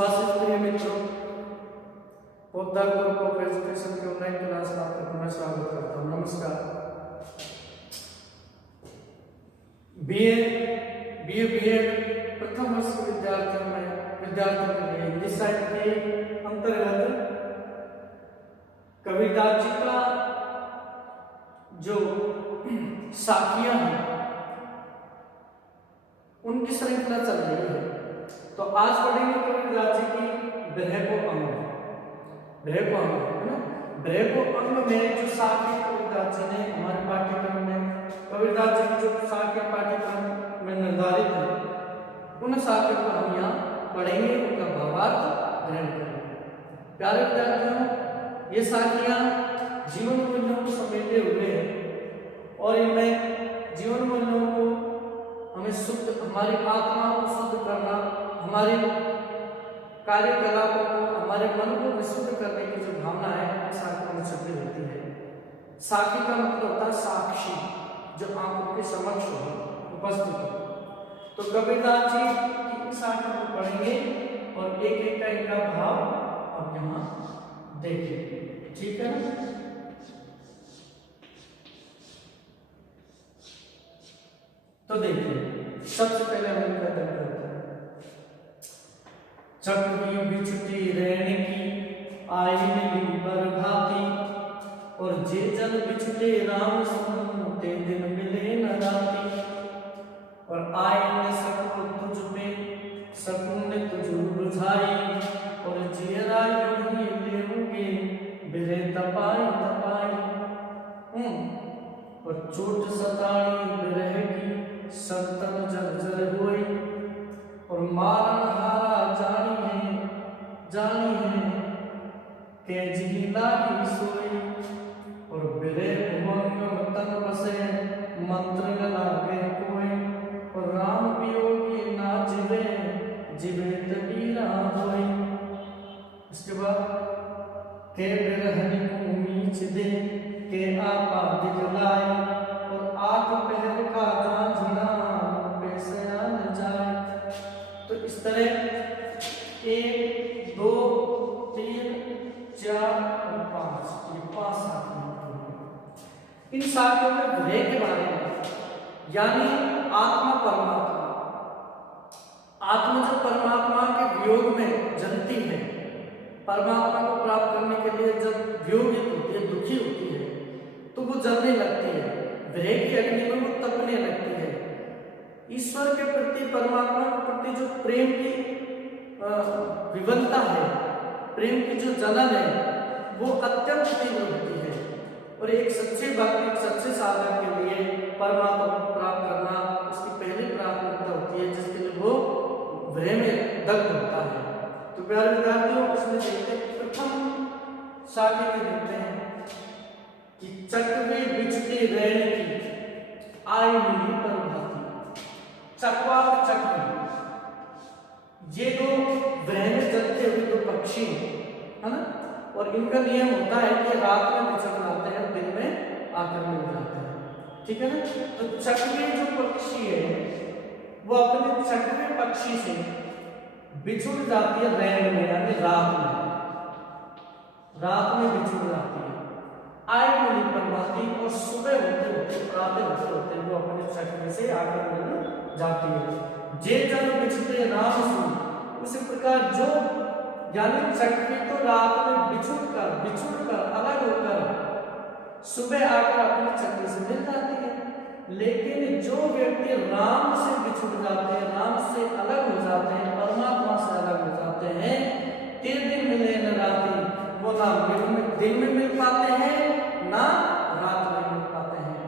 विश्वासित प्रिय मित्रों, पौधा ग्रुप ऑफ एजुकेशन के ऑनलाइन क्लास में आपका पुनः स्वागत करता हूँ। नमस्कार। बीए बीएड प्रथम वर्ष के विद्यार्थियों के लिए हिंदी साहित्य के अंतर्गत कबीरदास जी का जो साखियां हैं उनकी श्रृंखला चल रही है। तो आज पढ़ेंगे कबीरदास जी की ब्रह को अंग है ना। ब्रह को अंग में जो साखी कबीरदास जी ने हमारे पाठ्यक्रम में कबीरदास जी की जो साखी पाठ्यक्रम में निर्धारित है, उन साखियों को हम यहाँ पढ़ेंगे, उनका भावार्थ ग्रहण करेंगे। प्यारे विद्यार्थियों, ये साखियां जीवन मूल्यों को समेटे हुए हैं और इनमें जीवन मूल्यों को हमें शुद्ध, हमारी आत्मा को शुद्ध करना, हमारी कार्यकलापों को, हमारे मन को विशुद्ध करने की जो भावना है साखी में छिपी रहती है। साखी का मतलब होता है साक्षी, जो आंखों के समक्ष हो, उपस्थित हो। तो कबीरदास जी की इन साखियों को पढ़ेंगे और एक एक का इनका भाव अब यहाँ देखिए, ठीक है ना। तो देखिए, सबसे पहले हम इनका दर्द करते हैं। चक्की बिछुटी रहने की आई मिली बरभाती, और जे जन बिछुटे राम सुनते दिन मिले न राती, और आए न सको तुझ पे सकूं ने तुझ बुझाई, और जेरा यूं ही लेऊंगे बिरे तपाई तपाई। और चोट सताई बिरह की संतन जर्जर हुई, और मारन हारा जानी है तेजी लागी सोई, और बिरे भुवन तन बसे मंत्र न लागे कोई, और राम वियोगी ना जिवे जिवे तबीरा होई। इसके बाद के बिरहनी को मीच दे के आपा दिखलाई, और आठ पहर का झांझना पैसा न जाए। तो इस तरह 1 2 3 4 और 5, ये 5 साखियां। इन साखियों में ग्रह के बारे में, यानी आत्मा परमात्मा, आत्मा जो परमात्मा के वियोग में जलती है, परमात्मा को प्राप्त करने के लिए जब वियोगित होती है, दुखी होती है, तो वो जलने लगती है, विरह की अग्नि में वो तपने लगती है। ईश्वर के प्रति, परमात्मा के प्रति जो प्रेम की विवलता है, प्रेम की जो जलन है, वो अत्यंत तीव्र होती है। और एक सच्चे भक्त, एक सच्चे साधक के लिए परमात्मा को प्राप्त करना उसकी पहली प्राथमिकता होती है, जिसके लिए वो विरह में दग्ध होता है। तो प्यारे विद्यार्थियों, इसमें देखते हैं प्रथम साखी में देखते हैं कि चकवे बिछते रहने की आई मिली बरभाती। चकवा और चकवी, ये दो विरह में जलते हुए दो पक्षी है ना, और इनका नियम होता है कि रात में बिछड़ जाते हैं, दिन में आकर मिल जाते हैं, ठीक है ना। तो चकवे जो पक्षी है वो अपने चकवे पक्षी से बिछुड़ जाती है रैन में, यानी रात में बिछुड़ जाती है। आई मिली बरभाती, और सुबह होते होते, प्रातः होते होते वो अपने चकवे से आकर मिल जाती है। जे जन बिछते राम सुन, उसी प्रकार जो, यानी चकवी तो रात में बिछुड़ कर अलग होकर सुबह आकर अपने चकवे से मिल जाती है, लेकिन जो व्यक्ति राम से बिछुड़ जाते हैं, राम से अलग हो जाते हैं, परमात्मा से अलग हो जाते हैं, तीन दिन मिले न राती, वो ना दिन में मिल पाते हैं ना रात में मिल पाते हैं।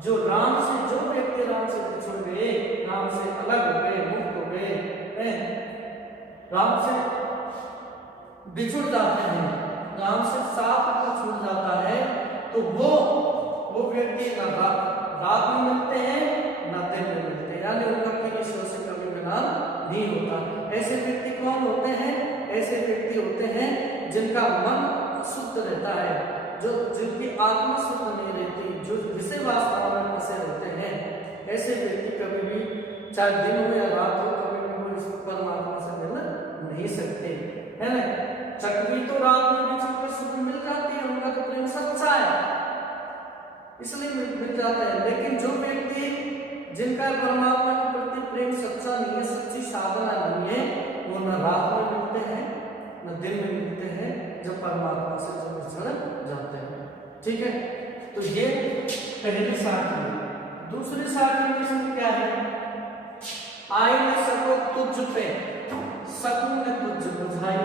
जो व्यक्ति राम से बिछुड़ गए, राम से अलग हो गए, मुक्त हो गए, राम से बिछुड़ जाते हैं, राम से साथ छूट जाता है, तो वो व्यक्ति ना रात में मिलते हैं ना दिन में मिलते हैं, यानी उनका कभी ईश्वर से कभी मिलान नहीं होता। ऐसे व्यक्ति कौन होते हैं? ऐसे व्यक्ति होते हैं जिनका मन शुद्ध रहता है, जिनकी आत्मा शुद्ध नहीं रहती, जो विषय वासना में फंसे रहते हैं। ऐसे व्यक्ति कभी भी, चाहे दिन हो या रात हो, कभी भी वो इस परमात्मा से मिल नहीं सकते, है ना। चकवी तो रात में भी चलकर सुबह मिल जाती है, उनका तो प्रेम सच्चा है, इसलिए मिल जाता है। लेकिन जो व्यक्ति जिनका परमात्मा के प्रति प्रेम सच्चा नहीं है, सच्ची साधना नहीं है, वो न रात में मिलते हैं न दिन में मिलते हैं, जब परमात्मा से जब बिछड़ जाते हैं। ठीक है, तो ये पहली साखी है। दूसरी साखी में इसमें क्या है, आए न सको तुझ पे सकूं न तुझ बुझाई,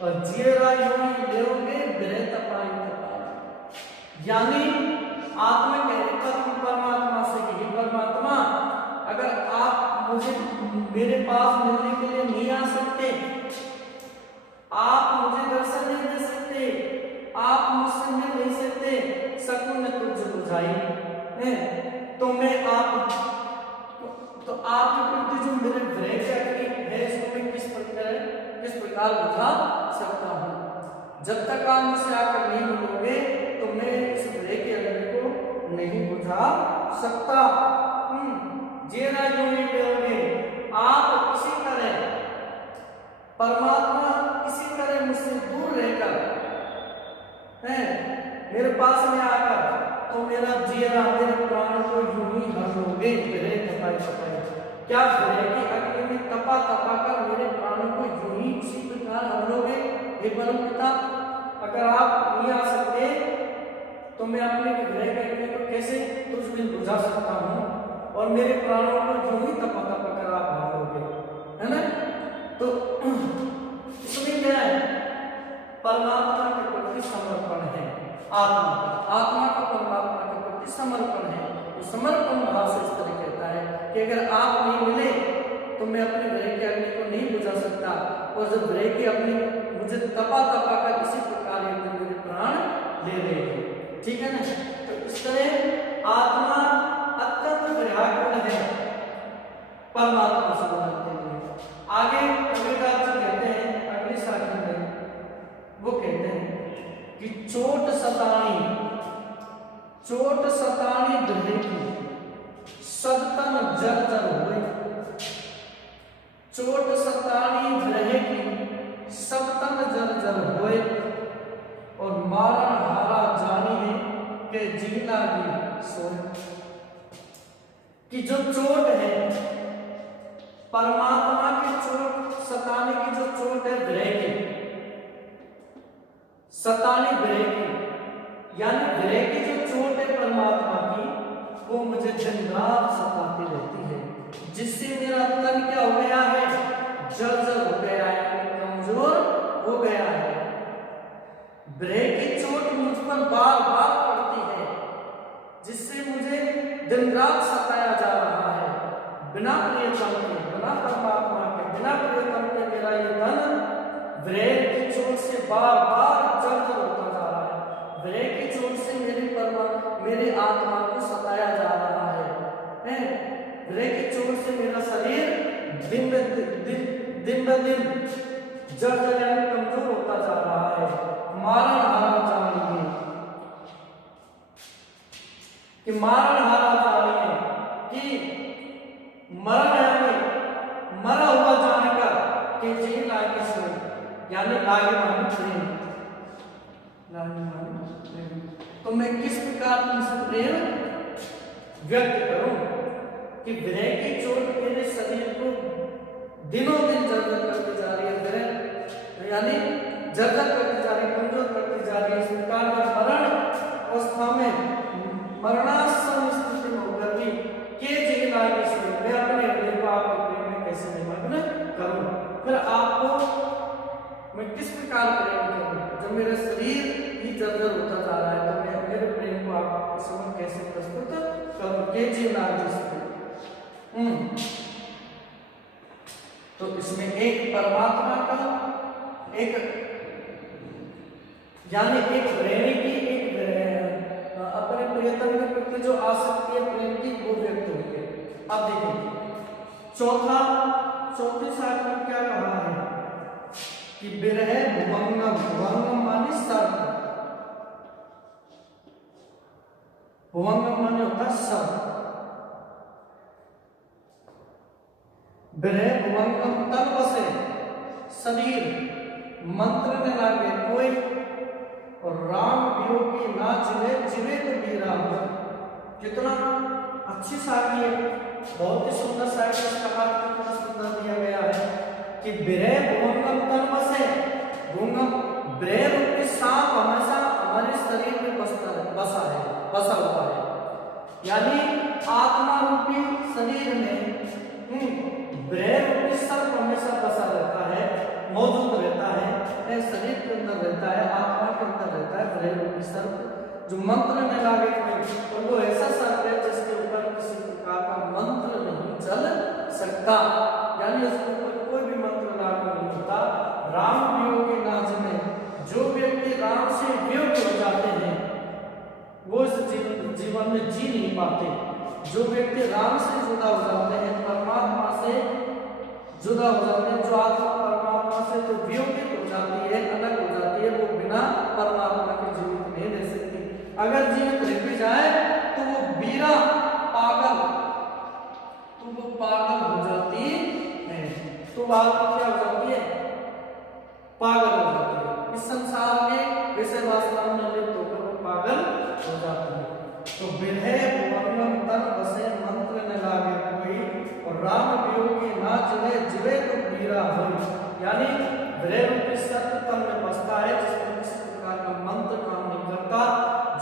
और जियरा यूं लेओगे बिरह तपाई तपाई। यानी आत्मा कह रही परमात्मा से कि परमात्मा, अगर आप मुझे मेरे पास मिलने के लिए नहीं आ सकते, आप मुझे दर्शन नहीं दे सकते, आप मुझसे मिल नहीं सकते, सकूं न तुझ बुझाई, तो मैं तो आपके प्रति जो मेरे विरह है, इसको मैं किस प्रकार बुझा सकता हूँ। जब तक आप मुझसे आकर नहीं मिलोगे तो मैं इस विरह के अग्नि को नहीं बुझा सकता। जेरा यूं ही करोगे आप इसी तरह, परमात्मा इसी तरह मुझसे दूर रहकर मेरे पास में आकर तो मेरा जीरा मेरे प्राण को यूं ही हर लोगे विरह तपाई तपाई। क्या विरह की अग्नि में तपा तपा कर मेरे प्राणों को यूं ही उसी प्रकार हर लोगे। हे परम पिता, अगर आप नहीं आ सकते तो मैं अपने विरह की अग्नि को कैसे तुझ बिन बुझा सकता हूँ, और मेरे प्राणों को यूं ही तपा तपा कर आप हर लोगे, है ना। तो इसमें क्या है, परमात्मा के प्रति समर्पण है। आत्मा का परमात्मा के प्रति समर्पण है। तो समर्पण भाव से इस तरह कहता है कि अगर आप नहीं मिले तो मैं अपने विरह की अग्नि को नहीं बुझा सकता, और जब विरह की अग्नि मुझे तपा तपा कर इसी प्रकार मेरे प्राण ले लेगी। ठीक है ना। तो इस तरह आत्मा अत्यंत व्याकुल है परमात्मा से मिलने के लिए। आगे कबीरदास जी कहते हैं अगली साखी में, वो कहते हैं कि चोट सतानी दुहे की सदतन जर्जर हुए। चोट सतानी दुहे की सदतन जर्जर हुए, और मारण हारा जानी है के जीना भी सोए। कि जो चोट है परमात्मा की, चोट सताने की जो चोट है विरह की, सताने विरह की, यानी विरह की जो चोट है परमात्मा की, वो मुझे दिन रात सताती रहती है, जिससे मेरा तन क्या हो गया है, जर्जर हो गया है, कमजोर हो गया है। विरह की चोट मुझ पर बार बार पड़ती है, जिससे मुझे दिन रात सताया जा रहा है। बिना प्रियतम के, बिना परमात्मा के, बिना प्रियतम के मेरा ये तन विरह की चोट से बार बार जर्जर होता जा रहा है। विरह की चोट से मेरे आत्मा को सताया जा रहा है। विरह की चोट से मेरा शरीर दिन ब दिन जर्जर यानी कमजोर होता जा रहा है। मारण हारा जानिए, कि मारण हारा जानिए, कि मरण यानी मरा हुआ जानकर के जी लागे सो, यानी लागे माने प्रेम, लागे माने प्रेम। तो मैं किस प्रकार तुमसे प्रेम व्यक्त करूं कि विरह की चोट मेरे शरीर को दिनों दिन जर्जर करती जा रही है, विरह यानी जर्जर करती जा रही है, कमजोर करती जा रही है। इस प्रकार मैं मरण अवस्था में, मरणासन स्थिति में होकर भी के जी लागे सो, मैं अपने हृदय को आपके प्रेम में कैसे निमग्न करूं, फिर आपको मैं किस प्रकार प्रेम करूं, जब मेरा शरीर ही जर्जर होता जा रहा है, तो मैं मेरे प्रेम को आपके समक्ष कैसे प्रस्तुत करूं, के जी लागे सो। तो इसमें एक परमात्मा का, एक यानी एक प्रेमी की, एक अपने प्रियतम के प्रति जो आसक्ति है प्रेम की, वो व्यक्त हुई है। अब देखिए चौथी साख में क्या कहा है कि विरह भुवंगम, भुवंगम माने सर्प, भुवंगम माने होता है सर्प। विरह भुवंगम तन बसे, शरीर मंत्र न लागे कोई, और राम वियोगी ना जिवे जिवे तो बीरा। कितना अच्छी साखी है, बहुत ही सुंदर साखी, इसका अर्थ कितना सुंदर दिया गया है कि विरह भुवंगम तन बसे, भुवंगम विरह रूपी सांप हमेशा हमारे शरीर में बसा हुआ है, यानी आत्मा रूपी शरीर में विरह रूपी सर्प हमेशा बसा रहता है, मौजूद रहता है, शरीर के अंदर रहता है, आत्मा के अंदर रहता है विरह रूपी सर्प, जो मंत्र न लागे कोई। और वो ऐसा सर्प है जिसके ऊपर किसी प्रकार का मंत्र नहीं चल सकता, यानी उसके ऊपर कोई भी मंत्र लागू नहीं होता। राम वियोगी नाज में, जो व्यक्ति राम से वियोग हो जाते हैं वो इस जीवन में जी नहीं पाते। जो व्यक्ति राम से जुदा हो जाते हैं, परमात्मा से जुदा हो जाते हैं, जो आत्मा परमात्मा से जो वियोगित हो जाती है, अलग हो जाती है, वो बिना परमात्मा के जीवित नहीं रह सकती। अगर जीवित रह भी जाए तो वो बीरा पागल, तो वो पागल हो जाती है, तो वो आत्मा क्या हो जाती है, पागल हो जाती है। इस संसार में विषय वासना में लिप्त होकर वो पागल हो जाती है। तो विरह भुवंगम तन बसे मंत्र न लागे कोई, और राम वियोगी ना जिवे जिवे तो बीरा होई, यानी विरह रूपी सत्य तन में बसता है जिसमें किसी प्रकार का मंत्र काम नहीं करता।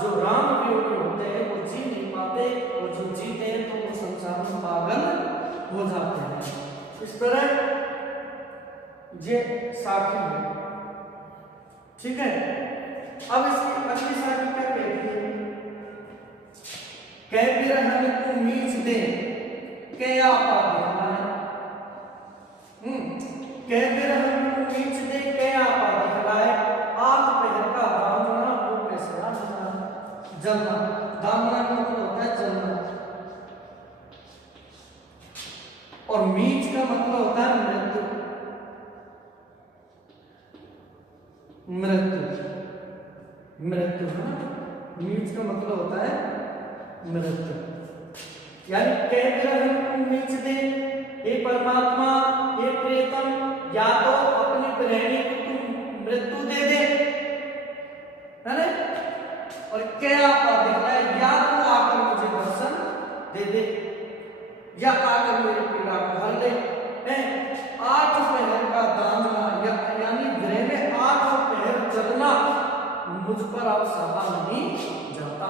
जो राम वियोगी होते हैं वो जी नहीं पाते, और जो जीते हैं तो वो संसार में पागल हो जाते हैं। इस तरह ये साखी है, ठीक है। अब इसकी अगली साखी क्या कहती है, कह बिरहन को मीच दे के आपा दिखलाए, कह बिरहन को मीच दे के आपा दिखलाए, आग पहर का दामना वो पैसा जलना। दामना का मतलब होता है जलना, और मीच का मतलब होता है मृत्यु। मृत्यु है ना, मीच का मतलब होता है मृत्यु, यानी कह बिरहन को मीच दे, हे परमात्मा, हे प्रियतम, या तो अपनी प्रेमी को तुम मृत्यु दे दे, है ना, और क्या दिखलाए, या तो आकर मुझे दर्शन दे दे, या आकर मेरी पीड़ा को हर ले। 8 पहर का दामना, यानी गृह में 8 पहर जलना मुझ पर अब सहा नहीं जाता।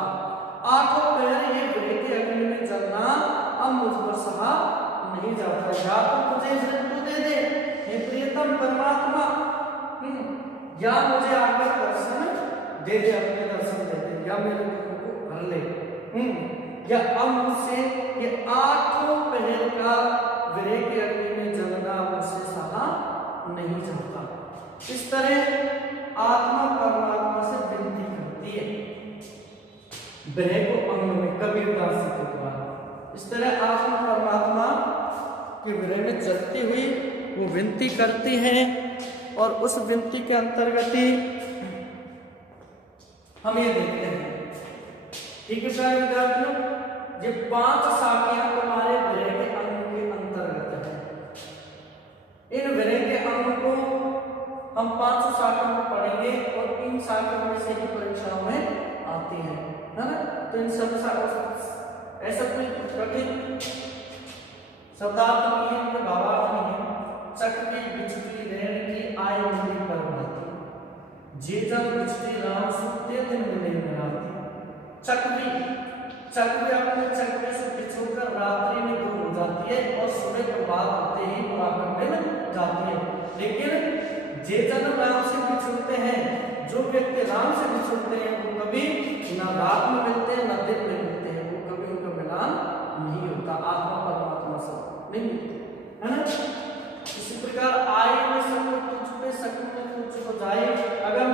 8 पहर ये गृह के अग्नि में जलना अब मुझ पर सहा नहीं जाता। या तो मुझे मृत्यु दे दे हे प्रियतम परमात्मा, या मुझे आकर दर्शन दे दे, अपने दर्शन दे दे, या मेरे दुख को हर ले, या अब मुझसे ये 8 पहर का विरह के अग्नि में जलना मुझसे सहा नहीं जाता। इस तरह आत्मा परमात्मा से विनती करती है विरह को अंग में, कबीरदास जी के द्वारा। इस तरह आत्मा परमात्मा के विरह में चलती हुई वो विनती करती हैं, और उस विनती के अंतर्गत ही हम ये देखते हैं, ठीक है प्यारे विद्यार्थियों, ये 5 साखियां तुम्हारे विरह के अंग के अंतर्गत है। इन विरह के अंग को हम 5 शाखाओं में पढ़ेंगे, और इन शाखाओं में से ही परीक्षाओं में आती है ना। तो इन सब शाखाओं ऐसा कोई कठिन शब्दार्थ नहीं है, कोई भावार्थ नहीं है। चक्की बिछती रेण की आय मिली परमाती, जे जल बिछती राम सुते दिन मिले मिलाती। चक्की अपने चक्के से बिछोकर रात्रि में दूर हो जाती है, और सुबह प्रभात होते ही वो आकर मिल जाती है। लेकिन जे जन राम से बिछुड़ते हैं, जो व्यक्ति राम से बिछुड़ते हैं, वो कभी ना रात में मिलते हैं ना दिन में मिलते हैं, वो कभी उनका मिलान नहीं होता, आत्मा परमात्मा से नहीं मिलते, है ना। इसी प्रकार आए में सब तुझ पे सकूं में तुझ हो जाए, अगर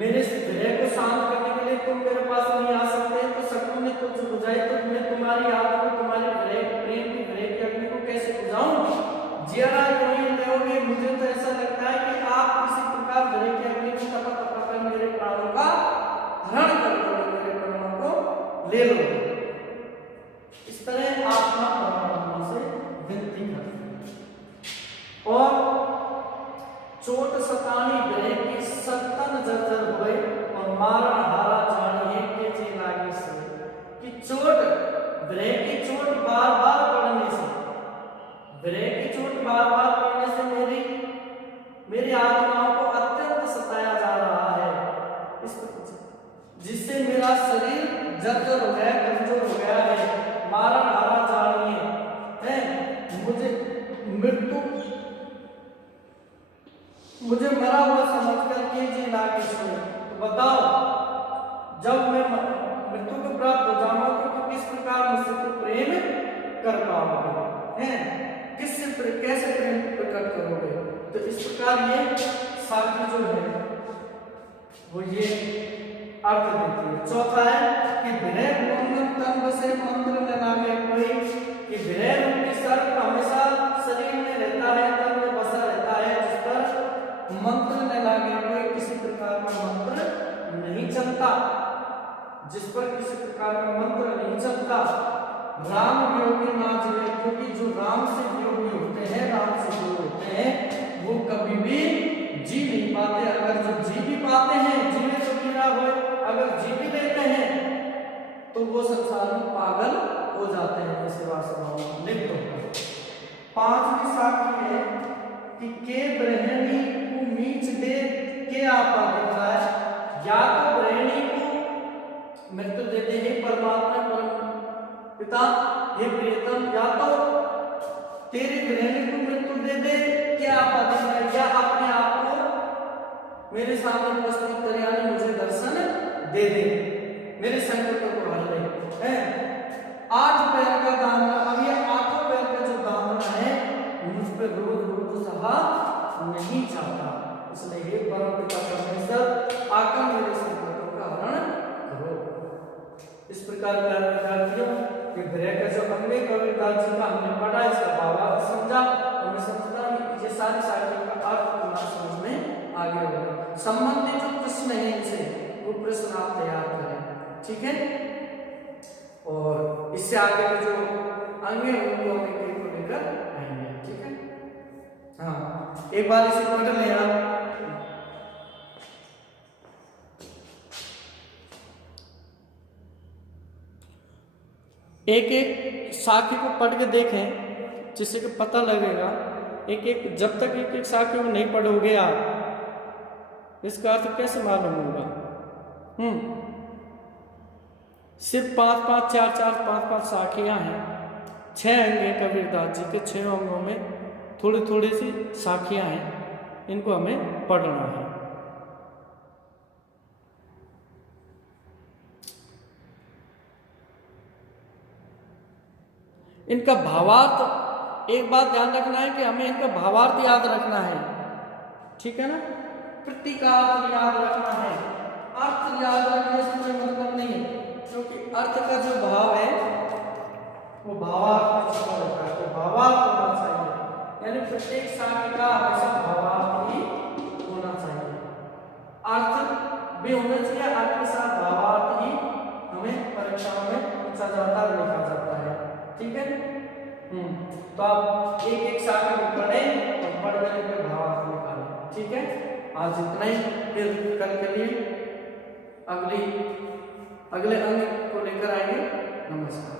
मेरे विरह को शांत करने के लिए तुम मेरे पास नहीं आ सकते, तो सकूं में तुझ हो जाए, तो मैं तुम्हारी याद को, तुम्हारे प्रेम की विरह की अग्नि को कैसे बुझाऊं। जिया लोगे, मुझे तो ऐसा लगता है कि आप किसी प्रकार विरह की अग्नि को तपा तपा कर मेरे प्राणों का हरण कर लोगे, मेरे प्राणों को ले लोगे। इस तरह आत्मा परमात्मा से विनती करती है, और बताओ जब मैं मृत्यु को प्राप्त हो जाऊंगा तो किस प्रकार मुझसे तो प्रेम कर पाओगे, हैं? कैसे प्रेम प्रकट करोगे? तो इस प्रकार ये साखी जो है वो ये अर्थ देती है। चौथा है कि विरह भुवंगम तन बसे मंत्र न लागे कोई, कि विरह रूपी सर्प हमेशा शरीर में रहता है, तन में बसा रहता है, जिस पर मंत्र न लागे कोई, किसी प्रकार का मंत्र नहीं चलता, जिस पर किसी प्रकार का मंत्र नहीं चलता। राम वियोगी ना जीवे, क्योंकि जो राम से वियोगी होते हैं, राम से दूर होते हैं, वो कभी भी जी नहीं पाते। अगर जो जी भी पाते हैं, जीने तो गिरा हो, अगर जी भी लेते हैं तो वो संसार में पागल हो जाते हैं, सेवा स्वभाव लिप्त होकर। पांचवी साखी है कि के ब्रह्मणी को मीच दे के आपा देता है, या तो ब्रह्मणी को मृत्यु देते हैं परमात्मा परम पिता, हे प्रियतम, या तो तेरी ब्रह्मणी को मृत्यु दे दे, क्या आपा देता है, या अपने आप को मेरे सामने उपस्थित करे, यानी मुझे दर्शन दे दे, मेरे संकटों को हर ले। 8 पैर का दामन, अब ये 8 पैर का जो दामन है मुझ पे रोज रोज सहा नहीं जाता, इसलिए हे परम पिता परमेश्वर आकर मेरे संकटों का हरण करो। इस प्रकार विद्यार्थियों कि विरह का जो अंग कबीरदास जी का हमने पढ़ा, इसका भावार्थ समझा, और मैं समझता हूं ये सारी साखियों का अर्थ तुम्हारा समझ में आगे होगा। संबंधित जो प्रश्न है इनसे वो प्रश्न आप तैयार करें, ठीक है? और इससे आगे के जो अंग है उनको हम एक को लेकर आएंगे, ठीक है? हाँ, एक बार इसे पढ़ लें आप। एक एक साखी को पढ़ के देखें, जिससे कि पता लगेगा। एक एक जब तक एक एक साखी को नहीं पढ़ोगे आप, इसका अर्थ कैसे मालूम होगा? सिर्फ 5-5, 4-4, 5-5 साखियां हैं, 6 अंग हैं कबीरदास जी के, 6 अंगों में थोड़ी थोड़ी सी साखियां हैं, इनको हमें पढ़ना है। इनका भावार्थ एक बात ध्यान रखना है कि हमें इनका भावार्थ याद रखना है, ठीक है ना? प्रतीकार्थ याद रखना है, अर्थ याद रखने से कोई मतलब नहीं है, क्योंकि अर्थ का जो भाव है वो भावार्थ में छिपा होता है, तो भावार्थ होना चाहिए, यानी प्रत्येक साखी का हमेशा भावार्थ ही होना चाहिए। अर्थ भी होना चाहिए, अर्थ के साथ भावार्थ ही हमें परीक्षाओं में पूछा जाता है, लिखा जाता है, ठीक है? तो आप एक एक साखी को पढ़ें और पढ़ कर इनके भावार्थ निकालें, ठीक है? आज इतना ही, फिर कल के लिए अगले अंग को लेकर आएंगे। नमस्कार।